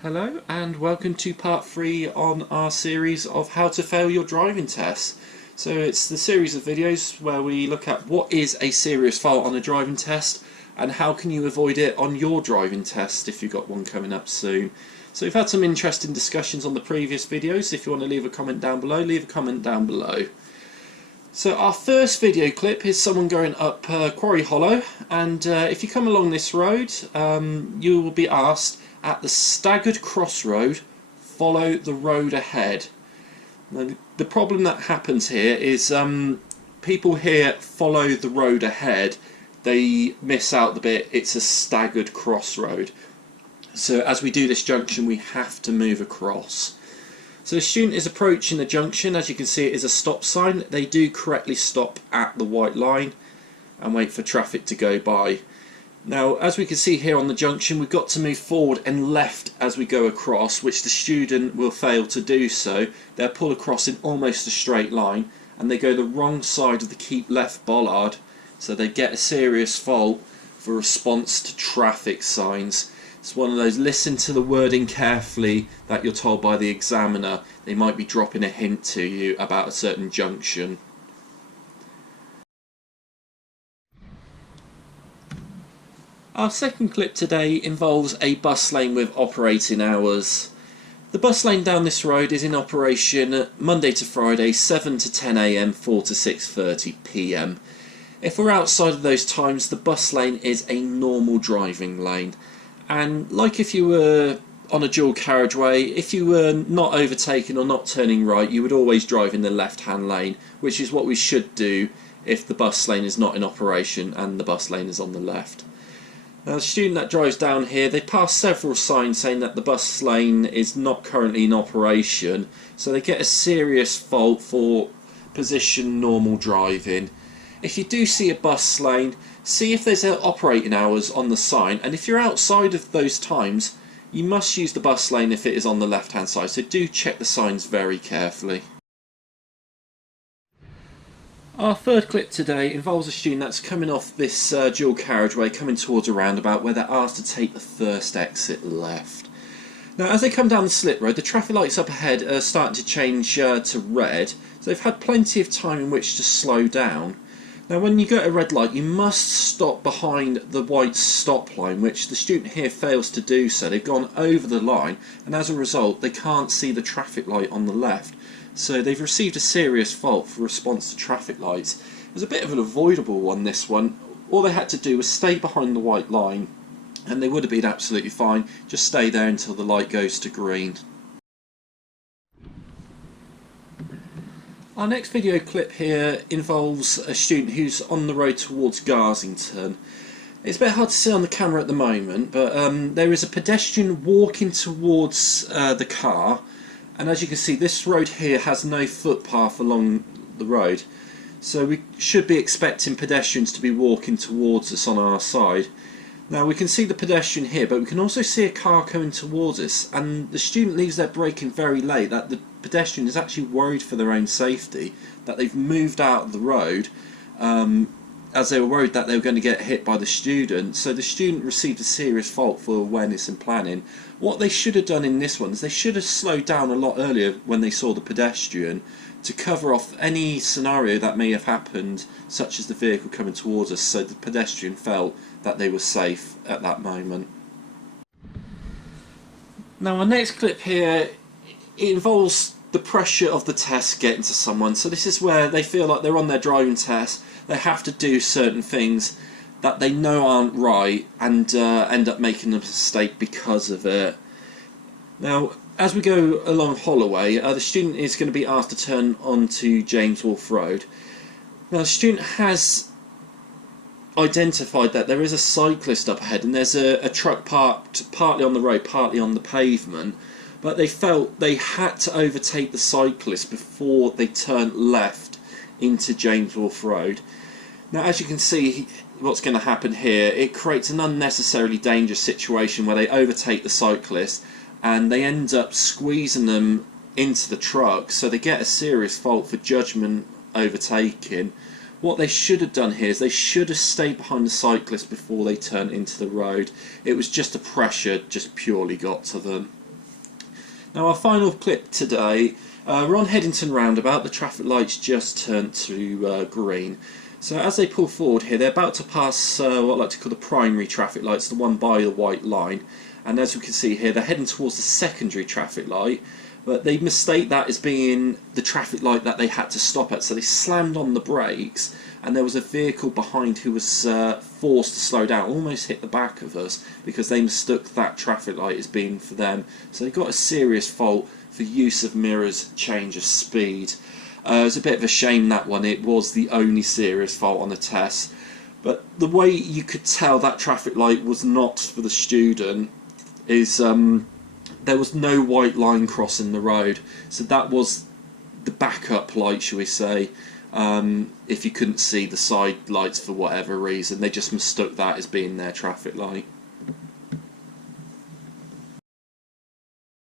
Hello and welcome to part 3 on our series of how to fail your driving test. So it's the series of videos where we look at what is a serious fault on a driving test and how can you avoid it on your driving test if you've got one coming up soon. So we've had some interesting discussions on the previous videos. If you want to leave a comment down below, leave a comment down below. So our first video clip is someone going up Quarry Hollow, and if you come along this road you will be asked, at the staggered crossroad, follow the road ahead. Now, the problem that happens here is people here follow the road ahead, they miss out the bit it's a staggered crossroad. So as we do this junction we have to move across. So the student is approaching the junction. As you can see, it is a stop sign. They do correctly stop at the white line and wait for traffic to go by. Now, as we can see here on the junction, we've got to move forward and left as we go across, which the student will fail to do so. They'll pull across in almost a straight line and they go the wrong side of the keep left bollard, so they get a serious fault for response to traffic signs. It's one of those, listen to the wording carefully that you're told by the examiner. They might be dropping a hint to you about a certain junction. Our second clip today involves a bus lane with operating hours. The bus lane down this road is in operation Monday to Friday, 7 to 10 AM, 4 to 6:30 PM. If we're outside of those times, the bus lane is a normal driving lane. And like if you were on a dual carriageway, if you were not overtaking or not turning right, you would always drive in the left-hand lane, which is what we should do if the bus lane is not in operation and the bus lane is on the left. Now, the student that drives down here, they pass several signs saying that the bus lane is not currently in operation, so they get a serious fault for position normal driving. If you do see a bus lane, see if there's operating hours on the sign, and if you're outside of those times, you must use the bus lane if it is on the left hand side, so do check the signs very carefully. Our third clip today involves a student that's coming off this dual carriageway, coming towards a roundabout where they're asked to take the first exit left. Now, as they come down the slip road, the traffic lights up ahead are starting to change to red, so they've had plenty of time in which to slow down. Now, when you go to a red light, you must stop behind the white stop line, which the student here fails to do so. They've gone over the line, and as a result, they can't see the traffic light on the left. So they've received a serious fault for response to traffic lights. It was a bit of an avoidable one, this one. All they had to do was stay behind the white line, and they would have been absolutely fine. Just stay there until the light goes to green. Our next video clip here involves a student who's on the road towards Garsington. It's a bit hard to see on the camera at the moment, but there is a pedestrian walking towards the car, and as you can see, this road here has no footpath along the road, so we should be expecting pedestrians to be walking towards us on our side. Now, we can see the pedestrian here, but we can also see a car coming towards us, and the student leaves their braking very late. That the pedestrian is actually worried for their own safety, that they've moved out of the road as they were worried that they were going to get hit by the student. So the student received a serious fault for awareness and planning. What they should have done in this one is they should have slowed down a lot earlier when they saw the pedestrian to cover off any scenario that may have happened, such as the vehicle coming towards us, so the pedestrian felt that they were safe at that moment. Now, our next clip here, it involves the pressure of the test getting to someone. So this is where they feel like they're on their driving test, they have to do certain things that they know aren't right, and end up making a mistake because of it. Now, as we go along Holloway, the student is going to be asked to turn onto James Wolfe Road. Now, the student has identified that there is a cyclist up ahead, and there's a truck parked partly on the road, partly on the pavement, but they felt they had to overtake the cyclist before they turned left into James Wolfe Road. Now, as you can see, what's going to happen here, it creates an unnecessarily dangerous situation where they overtake the cyclist and they end up squeezing them into the truck, so they get a serious fault for judgment overtaking. What they should have done here is they should have stayed behind the cyclist before they turned into the road. It was just the pressure just purely got to them. Now our final clip today, we're on Headington Roundabout. The traffic lights just turned to green. So as they pull forward here, they're about to pass what I like to call the primary traffic lights, the one by the white line. And as we can see here, they're heading towards the secondary traffic light, but they mistake that as being the traffic light that they had to stop at. So they slammed on the brakes, and there was a vehicle behind who was forced to slow down, almost hit the back of us, because they mistook that traffic light as being for them. So they got a serious fault for use of mirrors, change of speed. It was a bit of a shame, that one. It was the only serious fault on the test. But the way you could tell that traffic light was not for the student is there was no white line crossing the road. So that was the backup light, shall we say. If you couldn't see the side lights for whatever reason, they just mistook that as being their traffic light.